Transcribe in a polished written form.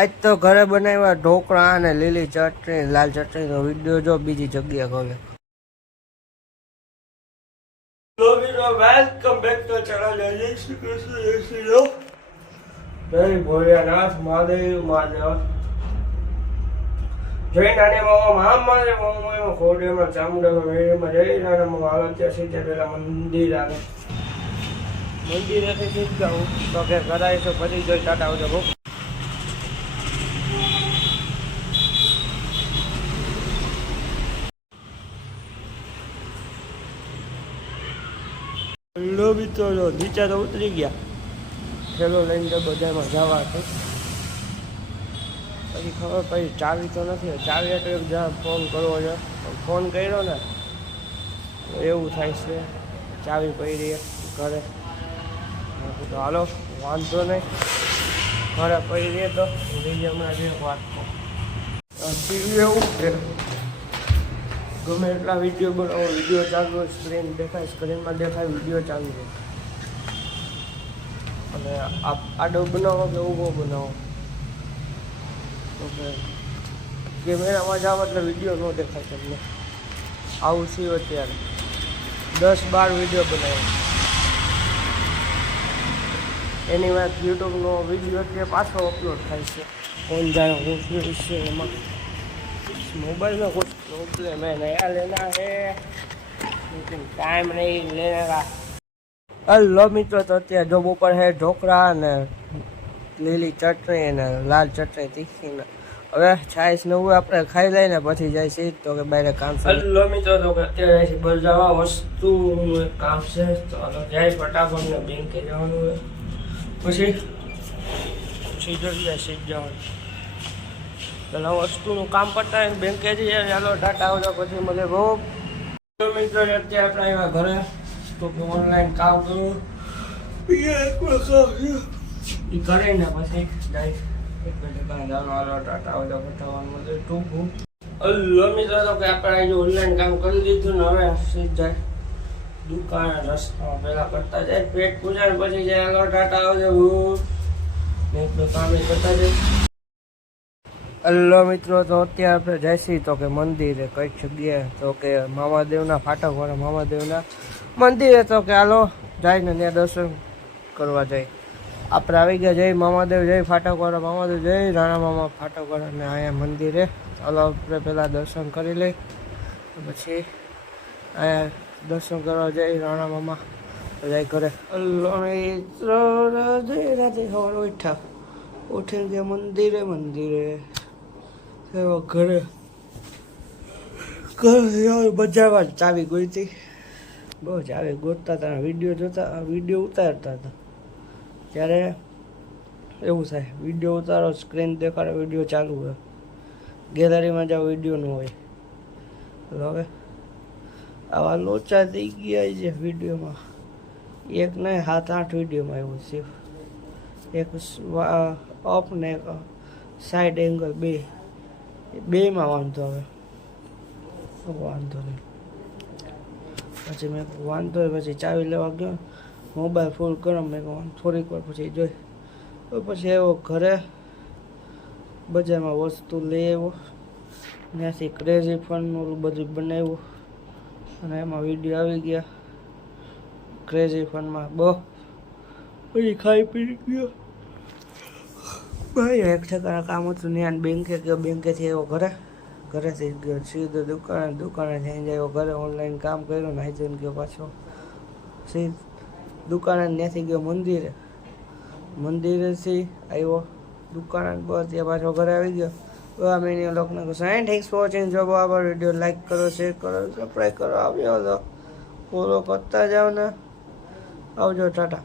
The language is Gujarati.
આજ તો ઘરે બનાવ્યા ઢોકળા અને લીલી ચટણી લાલ ચટણીનો વિડીયો જો બીજી જગ્યા ગયો. વેલકમ બેક ટુ ચેનલ જય શ્રી કૃષ્ણ જય શ્રી રામ જય ભોળિયાનાથ મહાદેવ મહાદેવ જય નાની મામા મહાદેવ મામા ખોડિયામાં ચામુંડામાં વેડીમાં જય નાના મામા હાલ ત્યાં સીધા પેલા મંદિર આવે મંદિરેથી સીધા હું તો કે કરાય તો ફરી જોઈ ટાટા આવજો. મિત્રો નીચે તો ઉતરી ગયા થેલો લઈને બધામાં જવા હતું. પછી ખબર પડી ચાવી તો નથી. ચાવી એટલે જ્યાં ફોન કરવો છે ફોન કર્યો ને એવું થાય છે ચાવી પડી ઘરે. તો હાલો વાંધો નહીં ઘરે પડી રહે તો હમણાં જે વાત એવું છે ગમે એટલા વિડીયો બનાવો વિડીયો ચાલુ હોય સ્ક્રીન દેખાય સ્ક્રીનમાં દેખાય વિડીયો ચાલુ હોય અને આડો બનાવો કે ઊભો બનાવો તો કેમેરામાં જાવ એટલે વિડીયો ન દેખાય તમને. આવું થયું અત્યારે 10-12 વિડીયો બનાવ્યો એની વાત યુટ્યુબનો વિડીયો અત્યારે પાછો અપલોડ થાય છે. કોણ જાણે હું શું છે એમાં मोबाइल में कुछ प्रॉब्लम है नया लेना है लेकिन टाइम नहीं लेने का. हेलो मित्रों तो અત્યારે જોબ ઉપર है ઢોકળા અને લીલી ચટણી અને લાલ ચટણી તીખી ને હવે છાશ નવું આપણે ખાઈ લઈને પછી જાય છે તો કે બહાર કામ છે. હેલો મિત્રો તો અત્યારે છે બજાવા વસ્તુ કામ છે તો જાય ફટાફટ ને બેંકે જવાનું હોય પછી સીધો જાય જવાનું પેલા વસ્તુનું કામ પડતા હોય બેંકે જઈએ ચાલો ટાટા આવજો પછી મળે બહુ મિત્રો. અત્યારે આપણે આવ્યા ઘરે તો ઓનલાઈન કામ કરું એ કરીને પછી જાય એક બે ટકા જવાનું હાલો ટાટા આવજો ફટાવાનું મળે ટૂંકું. હલો મિત્રો તો કે આપણે ઓનલાઈન કામ કરી દીધું ને હવે સીધ જાય દુકાન રસ્તામાં પહેલાં કરતા જાય પેટ પૂજા પછી જાય હાલો ટાટા આવજો એક બે કામ કરતા જાય. હલો મિત્રો તો અત્યારે આપણે જઈશી તો કે મંદિરે કઈ જગ્યાએ તો કે મામાદેવના ફાટકવાળા મામાદેવના મંદિરે તો કે હાલો જઈને ત્યાં દર્શન કરવા જાય. આપણે આવી ગયા જય મામાદેવ જય ફાટકવાળા મામાદેવ જય રાણા મામા ફાટકવાળા ને અહીંયા મંદિરે ચાલો આપણે પહેલાં દર્શન કરી લઈ પછી અહીંયા દર્શન કરવા જઈ રાણા મામા જાય ઘરે. હલો મિત્રો રાધે રાધે સવારે ઉઠીને ગયા મંદિરે ઘરે બજારમાં ચાવી ગોઈતી બહુ ચાવી ગોતતા હતા વિડીયો ઉતારતા હતા ત્યારે એવું થાય વિડીયો ઉતારો સ્ક્રીન દેખાડે વિડીયો ચાલુ હોય ગેલેરીમાં જાઓ વિડીયો ન હોય. હવે આવા લોચા થઈ ગયા છે વિડીયોમાં એક નહીં 7-8 વિડીયોમાં એવું છે. એક અપ ને એક સાઈડ એંગલ બેમાં વાંધો આવે વાંધો નહીં. પછી મેં વાંધો પછી ચાવી લેવા ગયો મોબાઈલ ફૂલ ગરમ મેં થોડીક વાર પછી જોઈ પછી આવ્યો ઘરે બજારમાં વસ્તુ લઈ આવ્યો ત્યાંથી ક્રેઝી ફનનું બધું બનાવ્યું અને એમાં વિડીયો આવી ગયા ક્રેઝી ફનમાં બહુ પછી ખાઈ પી ગયો. ભાઈ એક ઠેકાણા કામ હતું ત્યાં બેંકે ગયો બેંકેથી આવ્યો ઘરેથી ગયો સીધો દુકાને થઈને જાય ઘરે ઓનલાઈન કામ કર્યું નાઈ જઈને ગયો પાછો સીધ દુકાને ત્યાંથી ગયો મંદિરેથી આવ્યો દુકાને બસ ત્યાં પાછો ઘરે આવી ગયો. મેં લોકોને કહું થેન્ક્સ ફોર વોચિંગ જો બરાબર વિડીયો લાઈક કરો શેર કરો સબસ્ક્રાઈબ કરો આવ્યો તો ફોલો કરતા જાઓ ને આવજો ટાટા.